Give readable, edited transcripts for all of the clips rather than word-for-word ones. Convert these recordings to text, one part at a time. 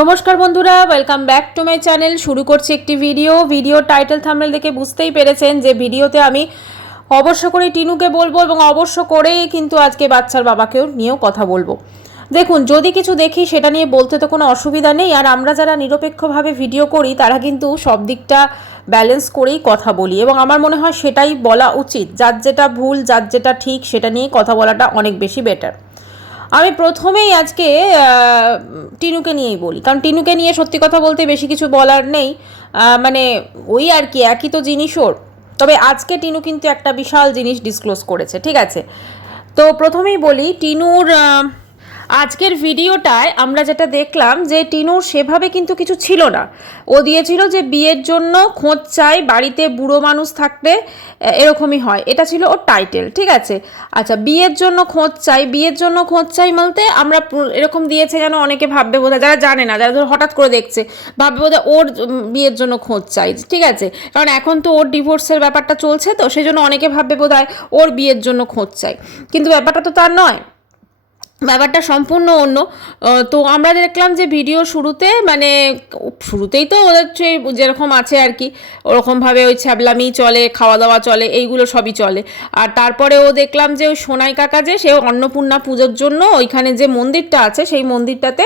নমস্কার বন্ধুরা, welcome back to my channel. শুরু করছি একটি ভিডিও টাইটেল থাম্বনেল দেখে বুঝতেই পেরেছেন যে ভিডিওতে আমি অবশ্য করে টিনুকে বলবো এবং অবশ্য করেই কিন্তু আজকে বাচ্চার বাবাকেও নিয়েও কথা বলবো। দেখুন, যদি কিছু দেখি সেটা নিয়ে বলতে তো কোনো অসুবিধা নেই, আর আমরা যারা নিরপেক্ষভাবে ভিডিও করি তারা কিন্তু সব দিকটা ব্যালেন্স করেই কথা বলি এবং আমার মনে হয় সেটাই বলা উচিত। যার যেটা ভুল, যার যেটা ঠিক সেটা নিয়ে কথা বলাটা অনেক বেশি বেটার। আমি প্রথমেই আজকে টিনুকে নিয়েই বলি, কারণ টিনুকে নিয়ে সত্যি কথা বলতে বেশি কিছু বলার নেই। মানে ওই আর কি, একই তো জিনিস ওর। তবে আজকে টিনু কিন্তু একটা বিশাল জিনিস ডিসক্লোজ করেছে, ঠিক আছে? তো প্রথমেই বলি, টিনুর আজকের ভিডিওটায় আমরা যেটা দেখলাম যে টিনুর সেভাবে কিন্তু কিছু ছিল না। ও দিয়েছিল যে বিয়ের জন্য খোঁজ চাই, বাড়িতে বুড়ো মানুষ থাকলে এরকমই হয়, এটা ছিল ওর টাইটেল, ঠিক আছে? আচ্ছা, বিয়ের জন্য খোঁজ চাই, বিয়ের জন্য খোঁজ চাই বলতে আমরা এরকম দিয়েছে যেন অনেকে ভাববে বোধহয়, যারা জানে না, যারা ধর হঠাৎ করে দেখছে ভাববে বোধহয় ওর বিয়ের জন্য খোঁজ চাই, ঠিক আছে? কারণ এখন তো ওর ডিভোর্সের ব্যাপারটা চলছে, তো সেই জন্য অনেকে ভাববে বোধহয় ওর বিয়ের জন্য খোঁজ চাই, কিন্তু ব্যাপারটা তো তার নয়, ব্যাপারটা সম্পূর্ণ অন্য। তো আমরা দেখলাম যে ভিডিও শুরুতে, মানে শুরুতেই তো ওদের সেই যেরকম আছে আর কি, ওরকমভাবে ওই ছ্যাবলামি চলে, খাওয়া দাওয়া চলে, এইগুলো সবই চলে। আর তারপরেও দেখলাম যে ওই সোনাই কাকা যে সে অন্নপূর্ণা পুজোর জন্য ওইখানে যে মন্দিরটা আছে সেই মন্দিরটাতে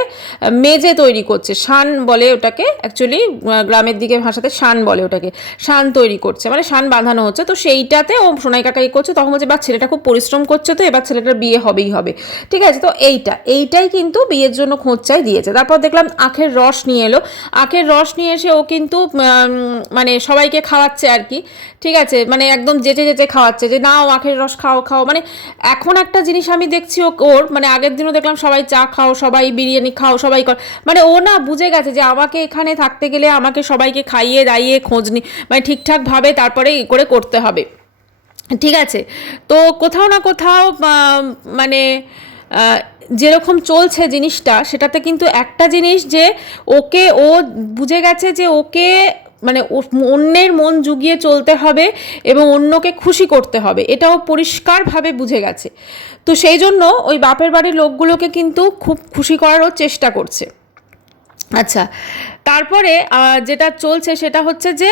মেজে তৈরি করছে, শান বলে ওটাকে, অ্যাকচুয়ালি গ্রামের দিকে ভাষাতে শান বলে ওটাকে, শান তৈরি করছে, মানে শান বাঁধানো হচ্ছে। তো সেইটাতে ও সোনাই কাকা করছে, তখন বলছে বা ছেলেটা খুব পরিশ্রম করছে, তো এবার ছেলেটার বিয়ে হবেই হবে, ঠিক আছে? তো এইটাই কিন্তু বিয়ের জন্য খোঁজ চাই দিয়েছে। তারপর দেখলাম আখের রস নিয়ে এলো, আখের রস নিয়ে এসে ও কিন্তু মানে সবাইকে খাওয়াচ্ছে আর কি, ঠিক আছে? মানে একদম যেচে যেচে খাওয়াচ্ছে যে নাও আখের রস খাও খাও। মানে এখন একটা জিনিস আমি দেখছি ওর, মানে আগের দিনও দেখলাম সবাই চা খাও, সবাই বিরিয়ানি খাও, সবাই কর, মানে ও না বুঝে গেছে যে আমাকে এখানে থাকতে গেলে আমাকে সবাইকে খাইয়ে দাইয়ে খোঁজ নি, মানে ঠিকঠাকভাবে তারপরে করে করতে হবে, ঠিক আছে? তো কোথাও না কোথাও মানে যেরকম চলছে জিনিসটা, সেটাতে কিন্তু একটা জিনিস যে ও বুঝে গেছে যে ওকে মানে অন্যের মন জুগিয়ে চলতে হবে এবং অন্যকে খুশি করতে হবে, এটাও পরিষ্কারভাবে বুঝে গেছে। তো সেই জন্য ওই বাপের বাড়ির লোকগুলোকে কিন্তু খুব খুশি করারও চেষ্টা করছে। আচ্ছা, তারপরে যেটা চলছে সেটা হচ্ছে যে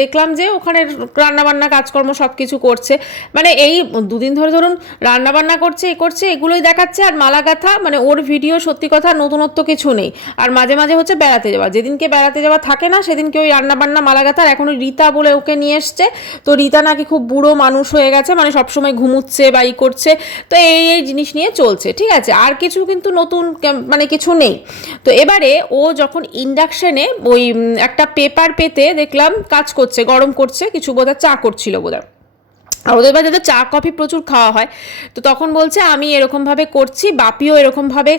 দেখলাম যে ওখানে রান্নাবান্না কাজকর্ম সব কিছু করছে, মানে এই দুদিন ধরে ধরুন রান্নাবান্না করছে, এগুলোই দেখাচ্ছে। আর মালা গাঁথা, মানে ওর ভিডিও সত্যি কথা নতুনত্ব কিছু নেই। আর মাঝে মাঝে হচ্ছে বেড়াতে যাওয়া, যেদিনকে বেড়াতে যাওয়া থাকে না সেদিনকে ওই রান্নাবান্না মালা গাঁথা। আর এখন ওই রীতা বলে ওকে নিয়ে এসছে, তো রীতা নাকি খুব বুড়ো মানুষ হয়ে গেছে, মানে সবসময় ঘুমুচ্ছে বা ই করছে। তো এই জিনিস নিয়ে চলছে, ঠিক আছে? আর কিছু কিন্তু নতুন মানে কিছু নেই। তো এবারে ও যখন ইন্ডাকশনে ওই একটা পেপার পেতে দেখলাম কাজ করছে, গরম করছে, কিছু বোধহয় চা করছিল বোধহয়, আর ওদের বাড়িতে চা কফি প্রচুর খাওয়া হয়। তো তখন বলছে আমি এরকমভাবে করছি, বাপিও এরকমভাবে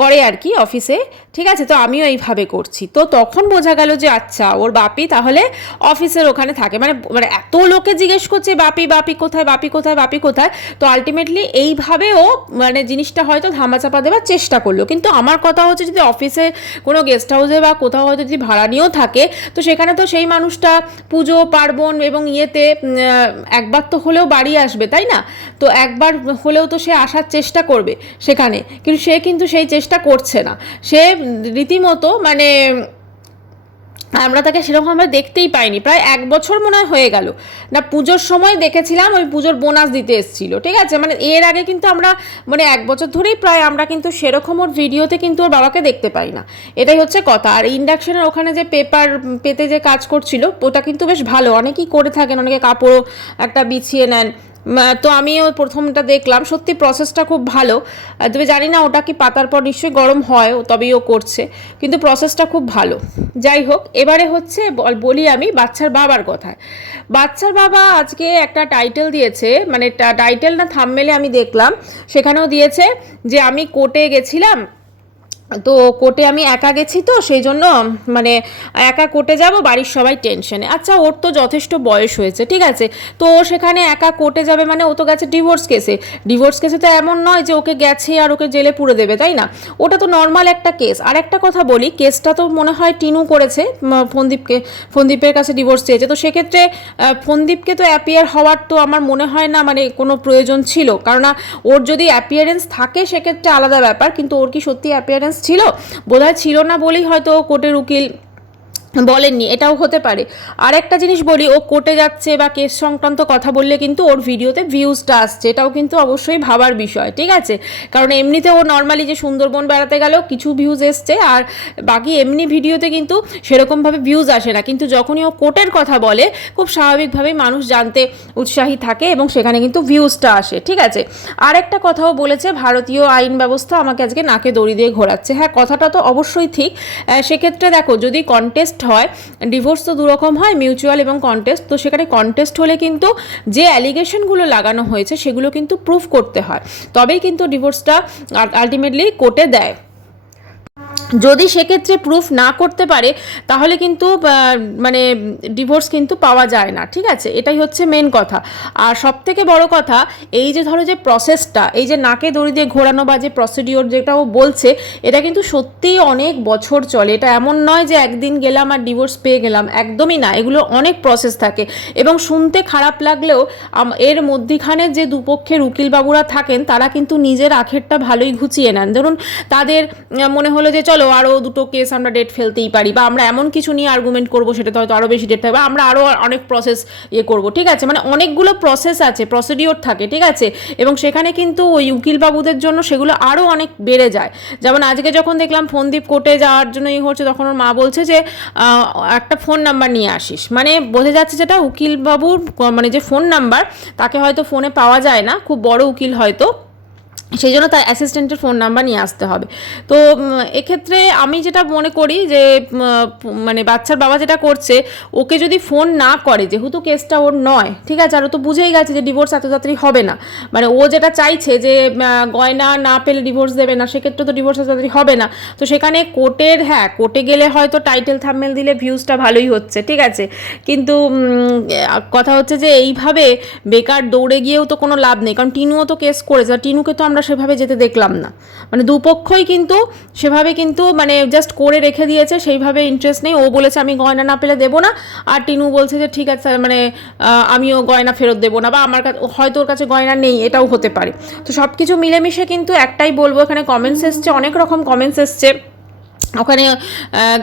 করে আর কি অফিসে, ঠিক আছে? তো আমিও এইভাবে করছি। তো তখন বোঝা গেল যে আচ্ছা, ওর বাপি তাহলে অফিসের ওখানে থাকে, মানে মানে এত লোকে জিজ্ঞেস করছে বাপি বাপি কোথায়, বাপি কোথায়, বাপি কোথায়। তো আলটিমেটলি এইভাবে ও মানে জিনিসটা হয়তো ধামাচাপা দেওয়ার চেষ্টা করলো। কিন্তু আমার কথা হচ্ছে, যদি অফিসে কোনো গেস্ট হাউসে বা কোথাও হয়তো যদি ভাড়া নিয়েও থাকে, তো সেখানে তো সেই মানুষটা পুজো পার্বণ এবং ইয়েতে একবার তো হলেও বাড়ি আসবে, তাই না? তো একবার হলেও তো সে আসার চেষ্টা করবে সেখানে, কিন্তু সে কিন্তু সেই চেষ্টা করছে না। সে রীতিমতো মানে আমরা তাকে সেরকমভাবে দেখতেই পাইনি, প্রায় 1 বছর মনে হয়ে গেল না। পুজোর সময় দেখেছিলাম, ওই পুজোর বোনাস দিতে এসেছিল, ঠিক আছে? মানে এর আগে কিন্তু আমরা মানে 1 বছর ধরেই প্রায় আমরা কিন্তু সেরকম ওর ভিডিওতে কিন্তু ওর বাবাকে দেখতে পাই না, এটাই হচ্ছে কথা। আর ইন্ডাকশনের ওখানে যে পেপার পেতে যে কাজ করছিল, ওটা কিন্তু বেশ ভালো, অনেকেই করে থাকেন, অনেকে কাপড়ও একটা বিছিয়ে নেন। তো আমিও প্রথমটা দেখলাম, সত্যি প্রসেসটা খুব ভালো। তবে জানি না ওটা কি পাতার পর নিশ্চয়ই গরম হয়, তবেই ও করছে, কিন্তু প্রসেসটা খুব ভালো। যাই হোক, এবারে হচ্ছে বলি আমি বাচ্চার বাবার কথায়। বাচ্চার বাবা আজকে একটা টাইটেল দিয়েছে, মানে টাইটেল না থাম্বনেলে আমি দেখলাম, সেখানেও দিয়েছে যে আমি কোর্টে গেছিলাম, তো কোর্টে আমি একা গেছি, তো সেই জন্য মানে একা কোর্টে যাব, বাড়ির সবাই টেনশনে। আচ্ছা, ওর তো যথেষ্ট বয়স হয়েছে, ঠিক আছে? তো ও সেখানে একা কোর্টে যাবে, মানে ও তো গেছে ডিভোর্স কেসে। ডিভোর্স কেসে তো এমন নয় যে ওকে গেছে আর ওকে জেলে পুরে দেবে, তাই না? ওটা তো নর্মাল একটা কেস। আর একটা কথা বলি, কেসটা তো মনে হয় টিনু করেছে, ফন্দীপের কাছে ডিভোর্স চেয়েছে। তো সেক্ষেত্রে ফন্দীপকে তো অ্যাপিয়ার হওয়ার তো আমার মনে হয় না মানে কোনো প্রয়োজন ছিল, কারণ ওর যদি অ্যাপিয়ারেন্স থাকে সেক্ষেত্রে আলাদা ব্যাপার, কিন্তু ওর কি সত্যি অ্যাপিয়ারেন্স ছিল, বোধহয় ছিল না বলেই হয়তো কোর্টের উকিল বলেননি, এটাও হতে পারে। আর একটা জিনিস বলি, ও কোর্টে যাচ্ছে বা কেস সংক্রান্ত কথা বললে কিন্তু ওর ভিডিওতে ভিউজটা আসছে, এটাও কিন্তু অবশ্যই ভাবার বিষয়, ঠিক আছে? কারণ এমনিতে ও নর্মালি যে সুন্দরবন বেড়াতে গেল কিছু ভিউজ এসছে, আর বাকি এমনি ভিডিওতে কিন্তু সেরকমভাবে ভিউজ আসে না, কিন্তু যখনই ও কোর্টের কথা বলে খুব স্বাভাবিকভাবেই মানুষ জানতে উৎসাহী থাকে এবং সেখানে কিন্তু ভিউজটা আসে, ঠিক আছে? আর একটা কথাও বলেছে, ভারতীয় আইন ব্যবস্থা আমাকে আজকে নাকে দড়ি দিয়ে ঘোরাচ্ছে। হ্যাঁ, কথাটা তো অবশ্যই ঠিক। সেক্ষেত্রে দেখো, যদি কন্টেস্ট হয়, ডিভোর্স তো দুরকম হয়, মিউচুয়াল এবং কন্টেস্ট। তো সেখানে কন্টেস্ট হলে কিন্তু যে অ্যালিগেশনগুলো লাগানো হয়েছে সেগুলো কিন্তু প্রুফ করতে হয়, তবেই কিন্তু ডিভোর্সটা আলটিমেটলি কোর্টে দেয়। যদি সেক্ষেত্রে প্রুফ না করতে পারে তাহলে কিন্তু মানে ডিভোর্স কিন্তু পাওয়া যায় না, ঠিক আছে? এটাই হচ্ছে মেন কথা। আর সবথেকে বড় কথা, এই যে ধরো যে প্রসেসটা, এই যে নাকে দড়ি দিয়ে ঘোরানো বা যে প্রসিডিওর যেটাও বলছে, এটা কিন্তু সত্যিই অনেক বছর চলে। এটা এমন নয় যে একদিন গেলাম আর ডিভোর্স পেয়ে গেলাম, একদমই না। এগুলো অনেক প্রসেস থাকে এবং শুনতে খারাপ লাগলেও এর মধ্যিখানে যে দুপক্ষের উকিলবাবুরা থাকেন তারা কিন্তু নিজের আখেরটা ভালোই ঘুচিয়ে নেন। ধরুন তাদের মনে হলো যে চলো আরও দুটো কেস আমরা ডেট ফেলতেই পারি, বা আমরা এমন কিছু নিয়ে আর্গুমেন্ট করবো সেটাতে হয়তো আরও বেশি ডেট থাকবে, বা আমরা আরও অনেক প্রসেস করবো, ঠিক আছে? মানে অনেকগুলো প্রসেস আছে, প্রসিডিওর থাকে, ঠিক আছে? এবং সেখানে কিন্তু ওই উকিলবাবুদের জন্য সেগুলো আরও অনেক বেড়ে যায়। যেমন আজকে যখন দেখলাম ফোনদীপ কোর্টে যাওয়ার জন্য হচ্ছে, তখন ওর মা বলছে যে একটা ফোন নাম্বার নিয়ে আসিস, মানে বোঝা যাচ্ছে যেটা উকিলবাবুর মানে যে ফোন নাম্বার, তাকে হয়তো ফোনে পাওয়া যায় না, খুব বড় উকিল হয়তো, সেই জন্য তার অ্যাসিস্ট্যান্টের ফোন নাম্বার নিয়ে আসতে হবে। তো এক্ষেত্রে আমি যেটা মনে করি যে মানে বাচ্চার বাবা যেটা করছে, ওকে যদি ফোন না করে, যেহেতু কেসটা ওর নয়, ঠিক আছে, আর ও তো বুঝেই গেছে যে ডিভোর্স এত তাড়াতাড়ি হবে না, মানে ও যেটা চাইছে যে গয়না না পেলে ডিভোর্স দেবে না, সেক্ষেত্রে তো ডিভোর্স এত তাড়াতাড়ি হবে না। তো সেখানে কোর্টের, হ্যাঁ কোর্টে গেলে হয়তো টাইটেল থাম্বনেল দিলে ভিউজটা ভালোই হচ্ছে, ঠিক আছে, কিন্তু কথা হচ্ছে যে এইভাবে বেকার দৌড়ে গিয়েও তো কোনো লাভ নেই। কারণ টিনুও তো কেস করেছে, টিনুকে তো আমরা সেভাবে যেতে দেখলাম না, মানে দুপক্ষই কিন্তু সেভাবে কিন্তু মানে জাস্ট করে রেখে দিয়েছে, সেইভাবে ইন্টারেস্ট নেই। ও বলেছে আমি গয়না না পেলে দেবো না, আর টিনু বলছে যে ঠিক আছে, মানে আমিও গয়না ফেরত দেবো না, বা আমার কাছে হয়তো ওর কাছে গয়না নেই, এটাও হতে পারে। তো সব কিছু মিলেমিশে কিন্তু একটাই বলবো, এখানে কমেন্টস এসছে, অনেক রকম কমেন্টস এসছে। ওখানে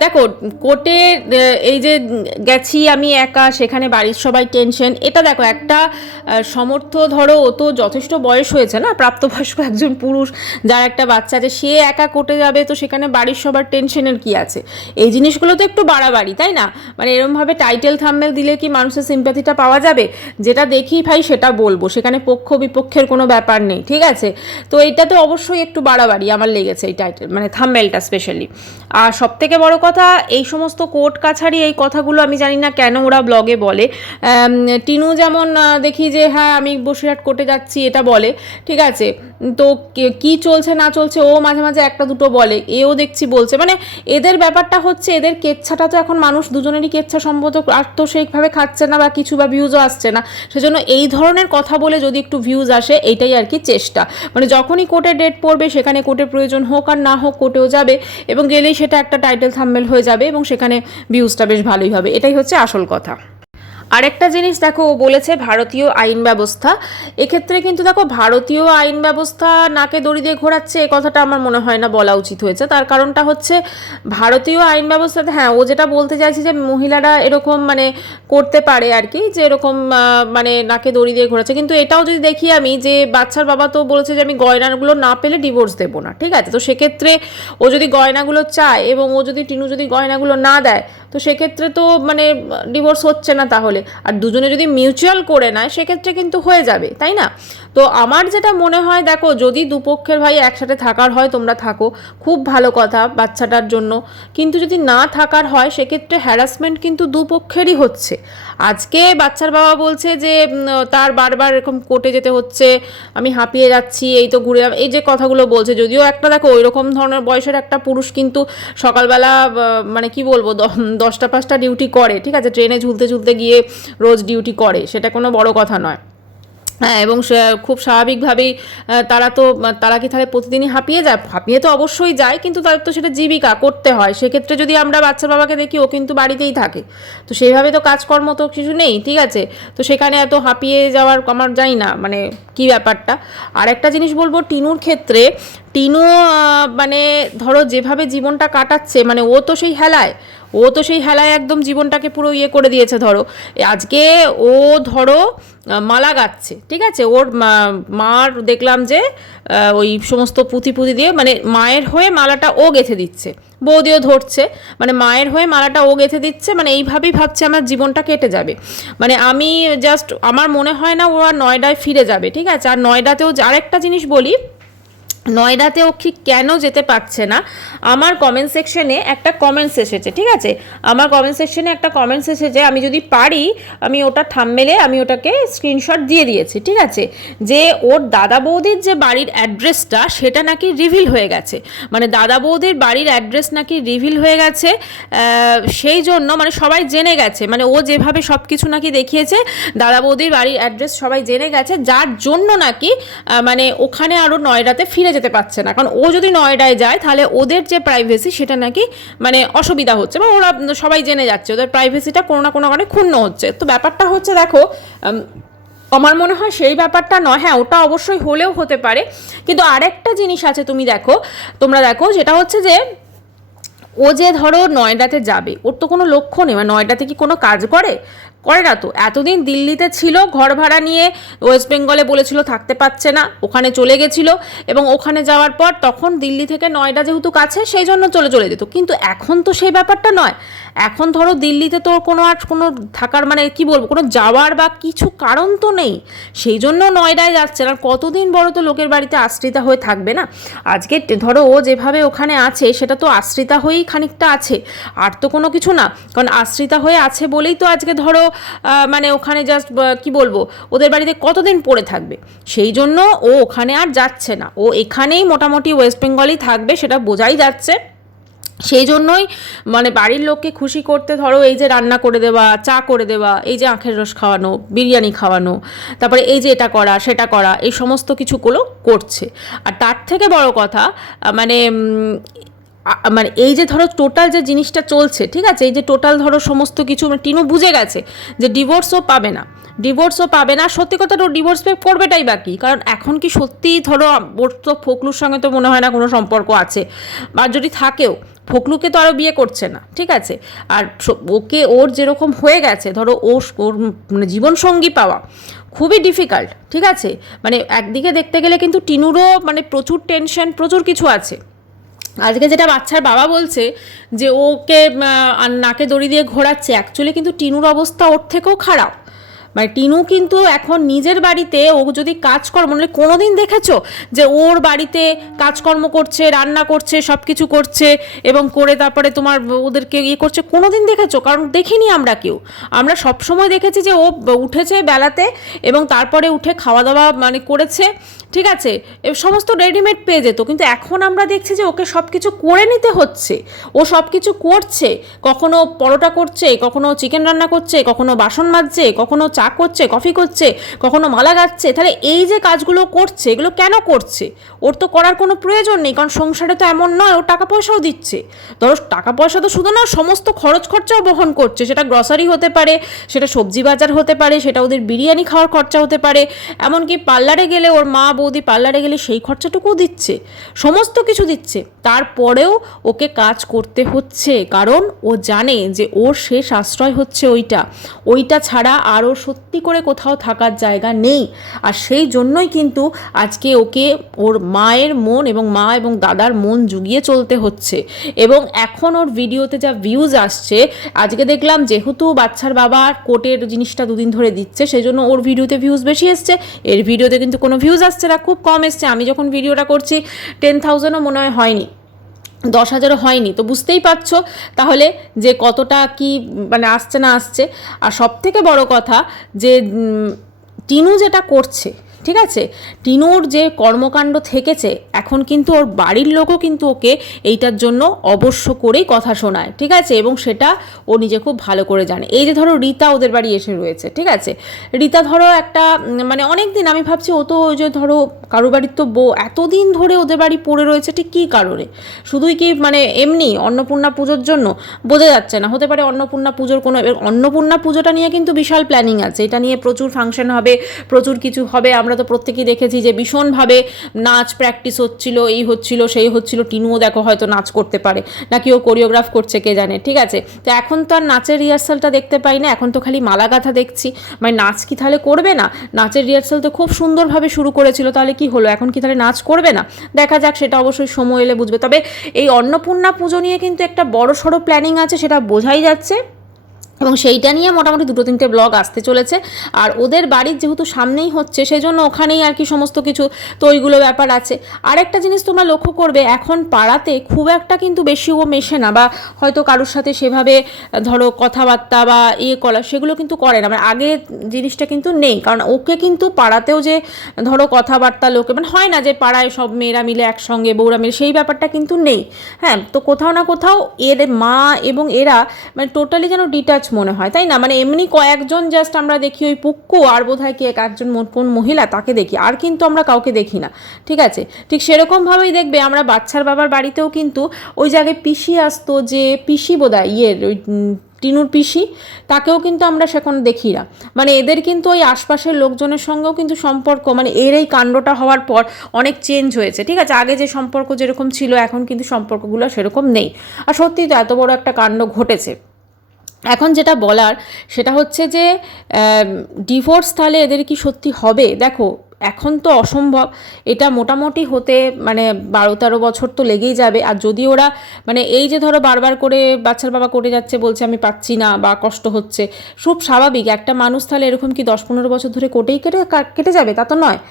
দেখো কোর্টে এই যে গেছি আমি একা, সেখানে বাড়ির সবাই টেনশন, এটা দেখো একটা সমর্থ, ধরো ও তো যথেষ্ট বয়স হয়েছে না, প্রাপ্তবয়স্ক একজন পুরুষ, যার একটা বাচ্চা আছে, সে একা কোর্টে যাবে, তো সেখানে বাড়ির সবার টেনশনের কি আছে? এই জিনিসগুলো তো একটু বাড়াবাড়ি, তাই না? মানে এরমভাবে টাইটেল থাম্বনেল দিলে কি মানুষের সিম্প্যাথিটা পাওয়া যাবে? যেটা দেখি ভাই সেটা বলবো, সেখানে পক্ষ বিপক্ষের কোনো ব্যাপার নেই, ঠিক আছে? তো এইটা তো অবশ্যই একটু বাড়াবাড়ি আমার লেগেছে, এই টাইটেল মানে থাম্বনেলটা স্পেশালি। আর সবথেকে বড় কথা, এই সমস্ত কোর্ট কাছারি এই কথাগুলো আমি জানি না কেন ওরা ব্লগে বলে। টিনু যেমন দেখি যে হ্যাঁ আমি বসিরহাট কোর্টে যাচ্ছি এটা বলে, ঠিক আছে, তো কি চলছে না চলছে ও মাঝে মাঝে একটা দুটো বলে, এও দেখছি বলছে। মানে এদের ব্যাপারটা হচ্ছে, এদের কেচ্ছাটা তো এখন মানুষ দুজনেরই কেচ্ছা সম্ভবত আর তো সেইভাবে খাচ্ছে না, বা কিছু বা ভিউজও আসছে না, সেজন্য এই ধরনের কথা বলে যদি একটু ভিউজ আসে, এইটাই আর কি চেষ্টা। মানে যখনই কোর্টে ডেট পড়বে, সেখানে কোর্টের প্রয়োজন হোক আর না হোক, কোর্টেও যাবে, এবং গেলেই সেটা একটা টাইটেল থাম্বনেল হয়ে যাবে, এবং সেখানে ভিউজটা বেশ ভালোই হবে, এটাই হচ্ছে আসল কথা। আরেকটা জিনিস দেখো, ও বলেছে ভারতীয় আইন ব্যবস্থা, এক্ষেত্রে কিন্তু দেখো ভারতীয় আইন ব্যবস্থা নাকে দড়ি দিয়ে ঘোরাচ্ছে, এ কথাটা আমার মনে হয় না বলা উচিত হয়েছে। তার কারণটা হচ্ছে, ভারতীয় আইন ব্যবস্থাতে হ্যাঁ ও যেটা বলতে চাইছে যে মহিলারা এরকম মানে করতে পারে আর কি, যে এরকম মানে নাকে দড়ি দিয়ে ঘোরাচ্ছে, কিন্তু এটাও যদি দেখি আমি, যে বাচ্চার বাবা তো বলেছে যে আমি গয়নাগুলো না পেলে ডিভোর্স দেবো না, ঠিক আছে? তো সেক্ষেত্রে ও যদি গয়নাগুলো চায়, এবং ও যদি টিনু যদি গয়নাগুলো না দেয়, তো সেক্ষেত্রে তো মানে ডিভোর্স হচ্ছে না তাহলে। আর দুজনে যদি মিউচুয়াল করে নেয়, সেক্ষেত্রে কিন্তু হয়ে যাবে, তাই না? তো আমার যেটা মনে হয়, দেখো যদি দুপক্ষের ভাই একসাথে থাকার হয়, তোমরা থাকো, খুব ভালো কথা বাচ্চাটার জন্য, কিন্তু যদি না থাকার হয়, সেক্ষেত্রে হ্যারাসমেন্ট কিন্তু দুপক্ষেরই হচ্ছে। আজকে বাচ্চার বাবা বলছে যে তার বারবার এরকম কোর্টে যেতে হচ্ছে, আমি হাঁপিয়ে যাচ্ছি, এই তো ঘুরে, এই যে কথাগুলো বলছে, যদিও একটা দেখো ওই রকম ধরনের বয়সের একটা পুরুষ কিন্তু সকালবেলা মানে কি বলবো 10টা 5টা ডিউটি করে, ঠিক আছে, ট্রেনে ঝুলতে ঝুলতে গিয়ে রোজ ডিউটি করে, সেটা কোনো বড় কথা নয়। হ্যাঁ, এবং খুব স্বাভাবিকভাবেই তারা কি তাহলে প্রতিদিনই হাঁপিয়ে যায়? হাঁপিয়ে তো অবশ্যই যায়, কিন্তু তাদের তো সেটা জীবিকা করতে হয়। সেক্ষেত্রে যদি আমরা বাচ্চার বাবাকে দেখি, ও কিন্তু বাড়িতেই থাকে, তো সেইভাবে তো কাজকর্ম তো কিছু নেই, ঠিক আছে? তো সেখানে এত হাঁপিয়ে যাওয়ার আমার জানি না মানে কি ব্যাপারটা। আর একটা জিনিস বলবো টিনুর ক্ষেত্রে, টিনু মানে ধরো যেভাবে জীবনটা কাটাচ্ছে, মানে ও তো সেই হেলায় একদম জীবনটাকে পুরো ইয়ে করে দিয়েছে। ধরো আজকে ও ধরো মালা গাচ্ছে, ঠিক আছে? ওর মার দেখলাম যে ওই সমস্ত পুঁথি দিয়ে মানে মায়ের হয়ে মালাটা ও গেঁথে দিচ্ছে, বৌদিও ধরছে, মানে মায়ের হয়ে মালাটা ও গেঁথে দিচ্ছে, মানে এইভাবেই ভাবছে আমার জীবনটা কেটে যাবে। মানে আমি জাস্ট আমার মনে হয় না ও আর নয়ডায় ফিরে যাবে, ঠিক আছে? আর নয়ডাতেও আরেকটা জিনিস বলি, নয়ডাতেও ঠিক কেন যেতে পারছে না, আমার কমেন্ট সেকশনে একটা কমেন্টস এসেছে, ঠিক আছে? আমার কমেন্ট সেকশনে একটা কমেন্টস এসেছে, আমি যদি পারি আমি ওটা থাম্বনেলে আমি ওটাকে স্ক্রিনশট দিয়ে দিয়েছি, ঠিক আছে? যে ওর দাদা বৌদির যে বাড়ির অ্যাড্রেসটা সেটা নাকি রিভিল হয়ে গেছে, মানে দাদা বৌদির বাড়ির অ্যাড্রেস নাকি রিভিল হয়ে গেছে। সেই জন্য মানে সবাই জেনে গেছে, মানে ও যেভাবে সব কিছু নাকি দেখিয়েছে দাদা বৌদির বাড়ির অ্যাড্রেস সবাই জেনে গেছে, যার জন্য নাকি মানে ওখানে আরও নয়ডাতে ফিরে যেতে পারছে না। কারণ ও যদি নয়ডায় যায় তাহলে ওদের যে প্রাইভেসি সেটা নাকি মানে অসুবিধা হচ্ছে, বা ওরা সবাই জেনে যাচ্ছে, ওদের প্রাইভেসিটা কোনো না কোনো কারণে ক্ষুণ্ণ হচ্ছে। তো ব্যাপারটা হচ্ছে দেখো, আমার মনে হয় সেই ব্যাপারটা নয়। হ্যাঁ, ওটা অবশ্যই হলেও হতে পারে, কিন্তু আরেকটা জিনিস আছে, তোমরা দেখো, যেটা হচ্ছে যে ও যে ধরো নয়ডাতে যাবে, ওর তো কোনো লক্ষ্য নেই, মানে নয়ডাতে কি কোনো কাজ করে না তো। এতদিন দিল্লিতে ছিল, ঘর ভাড়া নিয়ে ওয়েস্ট বেঙ্গলে বলেছিল থাকতে পারছে না, ওখানে চলে গেছিলো, এবং ওখানে যাওয়ার পর তখন দিল্লি থেকে নয়ডা যেহেতু কাছে সেই জন্য চলে যেত। কিন্তু এখন তো সেই ব্যাপারটা নয়, এখন ধরো দিল্লিতে তো কোনো থাকার মানে কি বলবো, কোনো যাওয়ার বা কিছু কারণ তো নেই, সেই জন্য নয়ডায় যাচ্ছে না। কতদিন বড় তো লোকের বাড়িতে আশ্রিতা হয়ে থাকবে না? আজকে ধরো ও যেভাবে ওখানে আছে সেটা তো আশ্রিতা হয়েই খানিকটা আছে, আর তো কোনো কিছু না। কারণ আশ্রিতা হয়ে আছে বলেই তো আজকে ধরো মানে ওখানে জাস্ট কি বলবো, ওদের বাড়িতে কতদিন পড়ে থাকবে, সেই জন্য ও ওখানে আর যাচ্ছে না, ও এখানেই মোটামুটি ওয়েস্ট বেঙ্গলেই থাকবে, সেটা বোঝাই যাচ্ছে। সেই জন্যই মানে বাড়ির লোককে খুশি করতে ধরো এই যে রান্না করে দেওয়া, চা করে দেওয়া, এই যে আখের রস খাওয়ানো, বিরিয়ানি খাওয়ানো, তারপরে এই যে এটা করা সেটা করা, এই সমস্ত কিছুগুলো করছে। আর তার থেকে বড় কথা মানে মানে এই যে ধরো টোটাল যে জিনিসটা চলছে, ঠিক আছে, এই যে টোটাল ধরো সমস্ত কিছু টিনু বুঝে গেছে যে ডিভোর্সও পাবে না। সত্যি কথা, তো ডিভোর্স পে করবেটাই বাকি, কারণ এখন কি সত্যি ধরো ওর তো ফকলুর সঙ্গে তো মনে হয় না কোনো সম্পর্ক আছে, আর যদি থাকেও ফকলুকে তো আরও বিয়ে করছে না, ঠিক আছে? আর ওর যেরকম হয়ে গেছে ধরো ওর মানে জীবনসঙ্গী পাওয়া খুবই ডিফিকাল্ট, ঠিক আছে? মানে একদিকে দেখতে গেলে কিন্তু টিনুরও মানে প্রচুর টেনশন, প্রচুর কিছু আছে। আজকে যেটা বাচ্চার বাবা বলছে যে ওকে নাকে দড়ি দিয়ে ঘোরাচ্ছে, অ্যাকচুয়ালি কিন্তু টিনুর অবস্থা ওর থেকেও খারাপ। মানে টিনু কিন্তু এখন নিজের বাড়িতে ও যদি কাজকর্ম, মানে কোনো দিন দেখেছো যে ওর বাড়িতে কাজকর্ম করছে, রান্না করছে, সব কিছু করছে, এবং করে তারপরে তোমার ওদেরকে ইয়ে করছে, কোনো দিন দেখেছো? কারণ দেখিনি আমরা সবসময় দেখেছি যে ও উঠেছে বেলাতে এবং তারপরে উঠে খাওয়া দাওয়া মানে করেছে, ঠিক আছে, সমস্ত রেডিমেড পেয়ে যেত। কিন্তু এখন আমরা দেখছি যে ওকে সব কিছু করে নিতে হচ্ছে, ও সব কিছু করছে, কখনো পরোটা করছে, কখনো চিকেন রান্না করছে, কখনো বাসন মাজছে, কখনো চা করছে, কফি করছে, কখনো মালা গাচ্ছে। তাহলে এই যে কাজগুলো করছে, এগুলো কেন করছে? ওর তো করার কোনো প্রয়োজন নেই, কারণ সংসারে তো এমন নয়, ও টাকা পয়সাও দিচ্ছে। ধরো টাকা পয়সা তো শুধু না, সমস্ত খরচ খরচাও বহন করছে, সেটা গ্রসারি হতে পারে, সেটা সবজি বাজার হতে পারে, সেটা ওদের বিরিয়ানি খাওয়ার খরচা হতে পারে, এমনকি পার্লারে গেলে ওর মা বৌদি পার্লারে গেলে সেই খরচাটুকুও দিচ্ছে, সমস্ত কিছু দিচ্ছে। তারপরেও ওকে কাজ করতে হচ্ছে, কারণ ও জানে যে ওর শেষ আশ্রয় হচ্ছে ওইটা ছাড়া আরও সত্যি করে কোথাও থাকার জায়গা নেই। আর সেই জন্যই কিন্তু আজকে ওকে ওর মায়ের মন এবং মা এবং দাদার মন জুগিয়ে চলতে হচ্ছে। এবং এখন ওর ভিডিওতে যা ভিউজ আসছে, আজকে দেখলাম যেহেতু বাচ্চার বাবা কোর্টের জিনিসটা দুদিন ধরে দিচ্ছে, সেই জন্য ওর ভিডিওতে ভিউজ বেশি এসছে, এর ভিডিওতে কিন্তু কোনো ভিউজ আসছে না, খুব কম এসছে। আমি যখন ভিডিওটা করছি 10,000ও মনে হয়নি, 10,000ও হয়নি। তো বুঝতেই পারছো তাহলে যে কতটা কি মানে আসছে না আসছে। আর সব থেকে বড় কথা যে টিনু যেটা করছে, ঠিক আছে। টিনুর যে কর্মকাণ্ড থেকেছে, এখন কিন্তু ওর বাড়ির লোকও কিন্তু ওকে এইটার জন্য অবশ্য করেই কথা শোনায়, ঠিক আছে, এবং সেটা ও নিজে খুব ভালো করে জানে। এই যে ধরো রীতা ওদের বাড়ি এসে রয়েছে, ঠিক আছে, রীতা ধরো একটা মানে অনেক দিন আমি ভাবছি ও তো ওই যে ধরো কারো বাড়ির তো বউ এতদিন ধরে ওদের বাড়ি পড়ে রয়েছে, ঠিক কী কারণে, শুধুই কি মানে এমনি অন্নপূর্ণা পুজোর জন্য, বোঝা যাচ্ছে না। হতে পারে অন্নপূর্ণা পুজোর কোনো, অন্নপূর্ণা পুজোটা নিয়ে কিন্তু বিশাল প্ল্যানিং আছে, এটা নিয়ে প্রচুর ফাংশন হবে, প্রচুর কিছু হবে। আমরা তো প্রত্যেকেই দেখেছি যে ভীষণভাবে নাচ প্র্যাকটিস হচ্ছিল, এই হচ্ছিল সেই হচ্ছিল। টিনুও দেখো হয়তো নাচ করতে পারে, নাকি ও কোরিওগ্রাফ করছে কে জানে, ঠিক আছে। তো এখন তো আর নাচের রিহার্সালটা দেখতে পাই না, এখন তো খালি মালা গাঁথা দেখছি। মানে নাচ কি তাহলে করবে না? নাচের রিহার্সাল তো খুব সুন্দরভাবে শুরু করেছিল, তাহলে কি হলো, এখন কি তাহলে নাচ করবে না? দেখা যাক, সেটা অবশ্যই সময় এলে বুঝবে। তবে এই অন্নপূর্ণা পুজো নিয়ে কিন্তু একটা বড় সড়ো প্ল্যানিং আছে, সেটা বোঝাই যাচ্ছে, এবং সেইটা নিয়ে মোটামুটি 2-3টে ব্লগ আসতে চলেছে। আর ওদের বাড়ির যেহেতু সামনেই হচ্ছে, সেই জন্য ওখানেই আর কি সমস্ত কিছু, তো ওইগুলো ব্যাপার আছে। আরেকটা জিনিস তোমরা লক্ষ্য করবে, এখন পাড়াতে খুব একটা কিন্তু বেশি ও মেশে না, বা হয়তো কারোর সাথে সেভাবে ধরো কথাবার্তা বা করা সেগুলো কিন্তু করে না। মানে আগে জিনিসটা কিন্তু নেই, কারণ ওকে কিন্তু পাড়াতেও যে ধরো কথাবার্তা লোকে মানে হয় না যে পাড়ায় সব মেয়েরা মিলে একসঙ্গে, বউরা মিলে, সেই ব্যাপারটা কিন্তু নেই। হ্যাঁ, তো কোথাও না কোথাও এর মা এবং এরা মানে টোটালি যেন ডিটাচ মনে হয়, তাই না? মানে এমনি কয়েকজন জাস্ট আমরা দেখি, ওই পুক্কু আর বোধহয় কি একজন কোন মহিলা তাকে দেখি, আর কিন্তু আমরা কাউকে দেখি না, ঠিক আছে। ঠিক সেরকমভাবেই দেখবে আমরা বাচ্চার বাবার বাড়িতেও কিন্তু ওই জায়গায় পিসি আসতো, যে পিসি বোধহয় ওই টিনুর পিসি, তাকেও কিন্তু আমরা সেখন দেখি না। মানে এদের কিন্তু ওই আশপাশের লোকজনের সঙ্গেও কিন্তু সম্পর্ক, মানে এর এই কাণ্ডটা হওয়ার পর অনেক চেঞ্জ হয়েছে, ঠিক আছে। আগে যে সম্পর্ক যেরকম ছিল, এখন কিন্তু সম্পর্কগুলো সেরকম নেই। আর সত্যি তো এত বড় একটা কাণ্ড ঘটেছে। এখন যেটা বলার সেটা হচ্ছে যে ডিভোর্স তাহলে এদের কি সত্যি হবে? দেখো এখন তো অসম্ভব, এটা মোটামুটি হতে মানে 12-13 বছর তো লেগেই যাবে। আর যদি ওরা মানে এই যে ধরো বারবার করে বাচ্চার বাবা করে যাচ্ছে, বলছে আমি পাচ্ছি না বা কষ্ট হচ্ছে, খুব স্বাভাবিক। একটা মানুষ তাহলে এরকম কি 10-15 বছর ধরে কোটেই কেটে যাবে? তা তো নয়।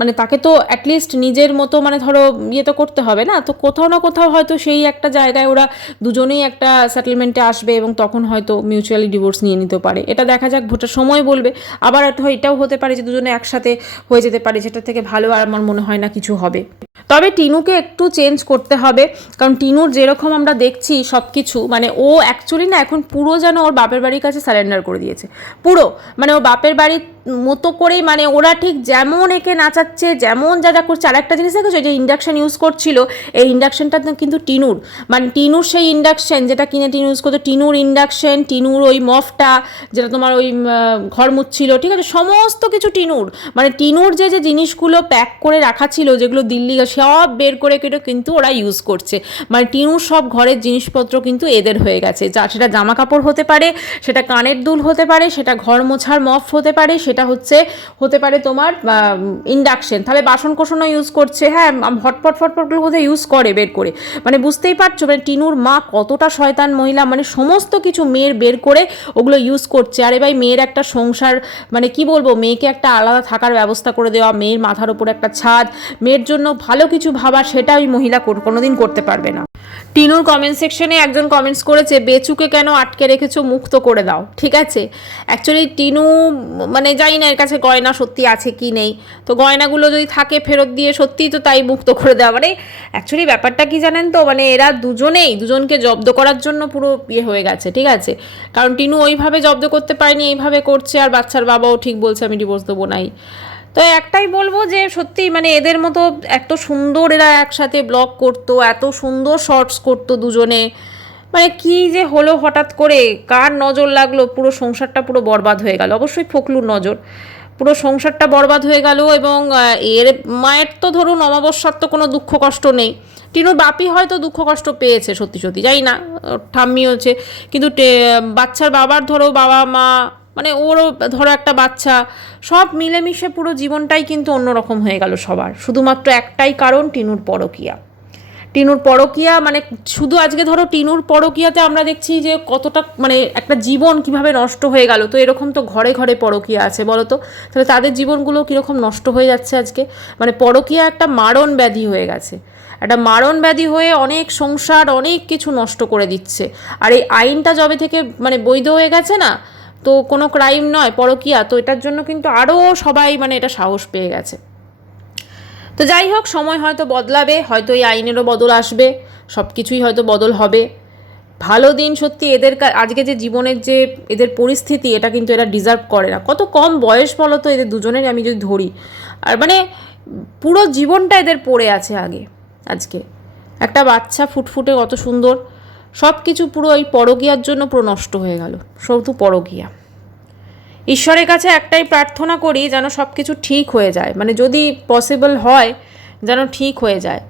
মানে তাকে তো অ্যাটলিস্ট নিজের মতো মানে ধরো ইয়ে তো করতে হবে না? তো কোথাও না কোথাও হয়তো সেই একটা জায়গায় ওরা দুজনেই একটা সেটেলমেন্টে আসবে, এবং তখন হয়তো মিউচুয়ালি ডিভোর্স নিয়ে নিতে পারে। এটা দেখা যাক, ভোটের সময় বলবে। আবার এটাও হতে পারে যে দুজনে একসাথে হয়ে যেতে পারে, যেটা থেকে ভালো আর আমার মনে হয় না কিছু হবে। তবে টিনুকে একটু চেঞ্জ করতে হবে, কারণ টিনুর যেরকম আমরা দেখছি সব কিছু, মানে ও অ্যাকচুয়ালি না এখন পুরো যেন ওর বাপের বাড়ির কাছে সারেন্ডার করে দিয়েছে পুরো। মানে ও বাপের বাড়ির মতো করেই, মানে ওরা ঠিক যেমন একে নাচাচ্ছে, যেমন যা যা করছে। আর একটা জিনিস দেখেছো, যে ইন্ডাকশান ইউজ করছিল, এই ইন্ডাকশানটা কিন্তু টিনুর, মানে টিনুর সেই ইন্ডাকশান যেটা কিনে টিনু ইউজ করতো, টিনুর ইন্ডাকশান, টিনুর ওই মফটা যেটা তোমার ওই ঘর মুছছিল, ঠিক আছে, সমস্ত কিছু টিনুর। মানে টিনুর যে যে জিনিসগুলো প্যাক করে রাখা ছিল, যেগুলো দিল্লি সব বের করে কিন্তু ওরা ইউজ করছে। মানে টিনুর সব ঘরের জিনিসপত্র কিন্তু এদের হয়ে গেছে, যা সেটা জামা কাপড় হতে পারে, সেটা কানের দুল হতে পারে, সেটা ঘর মোছার মফ হতে পারে, সেটা হতে পারে তোমার ইন্ডাকশন। তাহলে বাসন কোসনও ইউজ করছে, হ্যাঁ, ফটপটগুলো বোধহয় ইউজ করে বের করে। মানে বুঝতেই পারছো মানে টিনুর মা কতটা শয়তান মহিলা, মানে সমস্ত কিছু মেয়ের বের করে ওগুলো ইউজ করছে। আরে ভাই, মেয়ের একটা সংসার, মানে কি বলবো, মেয়েকে একটা আলাদা থাকার ব্যবস্থা করে দেওয়া, মেয়ের মাথার উপর একটা ছাদ, মেয়ের জন্য ভালো কিছু ভাবা, সেটা ওই মহিলা কোনোদিন করতে পারবে না। টিনুর কমেন্ট সেকশনে একজন কমেন্টস করেছে, বেচুকে কেন আটকে রেখেছো, মুক্ত করে দাও। ঠিক আছে, অ্যাকচুয়ালি টিনু মানে জানি না এর কাছে গয়না সত্যি আছে কি নেই, তো গয়নাগুলো যদি থাকে ফেরত দিয়ে সত্যিই তো তাই মুক্ত করে দেওয়া। মানে অ্যাকচুয়ালি ব্যাপারটা কি জানেন তো, মানে এরা দুজনকে জব্দ করার জন্য পুরো ইয়ে হয়ে গেছে, ঠিক আছে। কারণ টিনু ওইভাবে জব্দ করতে পারেনি, এইভাবে করছে, আর বাচ্চার বাবাও ঠিক বলছে আমি ডিভোর্স দেবো নাই। তো একটাই বলবো যে সত্যি মানে এদের মতো এত সুন্দর এরা একসাথে ব্লগ করতো, এত সুন্দর শর্টস করতো দুজনে, মানে কি যে হলো হঠাৎ করে, কার নজর লাগলো, পুরো সংসারটা পুরো বরবাদ হয়ে গেল। অবশ্যই ফকলুর নজর, পুরো সংসারটা বরবাদ হয়ে গেল। এবং এর মায়ের তো ধরুন অমাবস্যার তো কোনো দুঃখ কষ্ট নেই, টিনুর বাপি হয়তো দুঃখ কষ্ট পেয়েছে সত্যি সত্যি, জানি না, ঠাম্মি হচ্ছে, কিন্তু বাচ্চার বাবার ধরো বাবা মা, মানে ওরও ধরো একটা বাচ্চা, সব মিলেমিশে পুরো জীবনটাই কিন্তু অন্যরকম হয়ে গেল সবার, শুধুমাত্র একটাই কারণ, টিনুর পরকীয়া। মানে শুধু আজকে ধরো টিনুর পরকীয়াতে আমরা দেখছি যে কতটা মানে একটা জীবন কিভাবে নষ্ট হয়ে গেল। তো এরকম তো ঘরে ঘরে পরকীয়া আছে, বলো তো, তাহলে তাদের জীবনগুলো কীরকম নষ্ট হয়ে যাচ্ছে আজকে। মানে পরকীয়া একটা মারণ ব্যাধি হয়ে গেছে, একটা মারণ ব্যাধি হয়ে অনেক সংসার অনেক কিছু নষ্ট করে দিচ্ছে। আর এই আইনটা যবে থেকে মানে বৈধ হয়ে গেছে না, তো কোনো ক্রাইম নয় পরকীয়া, তো এটার জন্য কিন্তু আরও সবাই মানে এটা সাহস পেয়ে গেছে। তো যাই হোক, সময় হয়তো বদলাবে, হয়তো এই আইনেরও বদল আসবে, সব কিছুই হয়তো বদল হবে। ভালো দিন সত্যি এদের আজকে যে জীবনের যে এদের পরিস্থিতি, এটা কিন্তু এরা ডিজার্ভ করে না। কত কম বয়স বলো তো এদের দুজনের, আমি যদি ধরি, আর মানে পুরো জীবনটা এদের পড়ে আছে আজকে একটা বাচ্চা ফুটফুটে কত সুন্দর, সব কিছু পুরো এই পরকীয়ার জন্য পুরো নষ্ট হয়ে গেল, শুধু পরকীয়া। ঈশ্বরের কাছে একটাই প্রার্থনা করি যেন সব কিছু ঠিক হয়ে যায়, মানে যদি পসিবল হয় যেন ঠিক হয়ে যায়।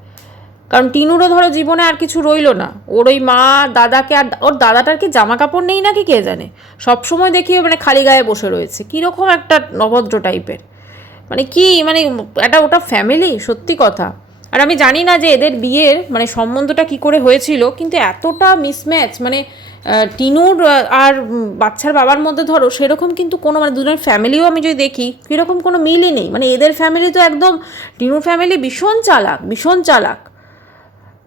কারণ টিনুরও ধরো জীবনে আর কিছু রইলো না, ওর ওই মা দাদাকে, আর ওর দাদাটার কি জামা কাপড় নেই নাকি কে জানে, সবসময় দেখি মানে খালি গায়ে বসে রয়েছে, কীরকম একটা অভদ্র টাইপের, মানে কি মানে একটা ওটা ফ্যামিলি, সত্যি কথা। আর আমি জানি না যে এদের বিয়ের মানে সম্বন্ধটা কি করে হয়েছিল, কিন্তু এতটা মিসম্যাচ মানে টিনুর আর বাচ্চার বাবার মধ্যে ধরো সেরকম কিন্তু কোনো মানে দুজনের ফ্যামিলিও আমি যদি দেখি কীরকম কোনো মিলই নেই। মানে এদের ফ্যামিলি তো একদম, টিনুর ফ্যামিলি ভীষণ চালাক, ভীষণ চালাক।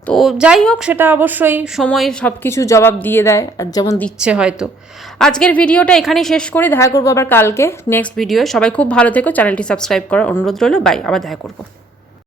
তো যাই হোক, সেটা অবশ্যই সময় সব কিছু জবাব দিয়ে দেয়, আর যেমন দিচ্ছে হয়তো। আজকের ভিডিওটা এখানেই শেষ করে দেখা করবো আবার কালকে নেক্সট ভিডিও। সবাই খুব ভালো থেকো, চ্যানেলটি সাবস্ক্রাইব করার অনুরোধ রইল। বাই, আবার দেখা করবো।